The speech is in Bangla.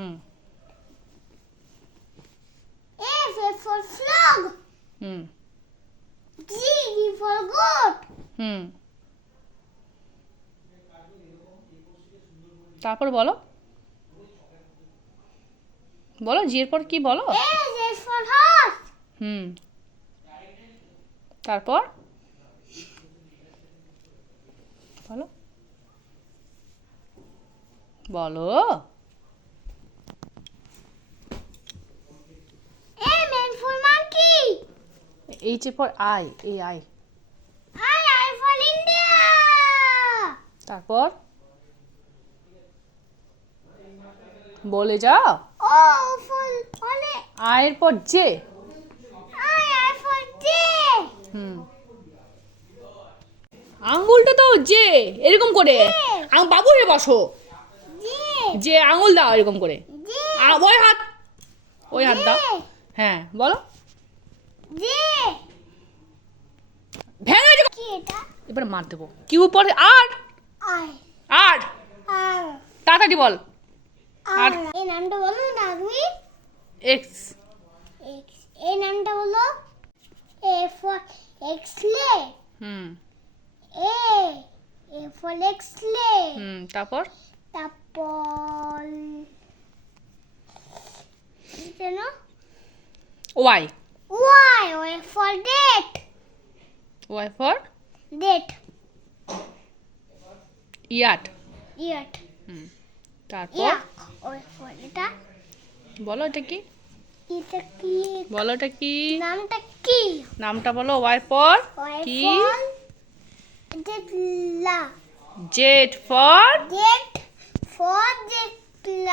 Hmm. F for frog. Hmm. G for goat. হুম তারপর বলো বলো জির পর কি বলো হুম hmm. তারপর বলো বলো এইচ এর পর আই এই I I I for India. তারপর? বলে যাও। O for ole. আয়ের পর J I I for J. হুম। আঙ্গুলটা তো জে এরকম করে। আং বাবু হয়ে বসো। J. যে আঙুল দাও এরকম করে। ওই হাত। ওই হাত দাও. হ্যাঁ বলো J. ভেঙে যাবে কি এটা? এবার মার দেবো কিউ পরে আর. আর. তাড়াতাড়ি বল। R. এই নামটা বলো না তুমি? X X. এই নামটা বলো। এ for X-ray. Hmm. A A for X-ray. হুম তারপর? তারপর কি যেন? Y Y Y for date Y for date yacht yacht হুম। তারপর? এটা বলো এটা কি? এটা কি? বলো এটা কি? নামটা কি? নামটা বলো ওয়াই ফর? কি? ফর? জেড ফর লা।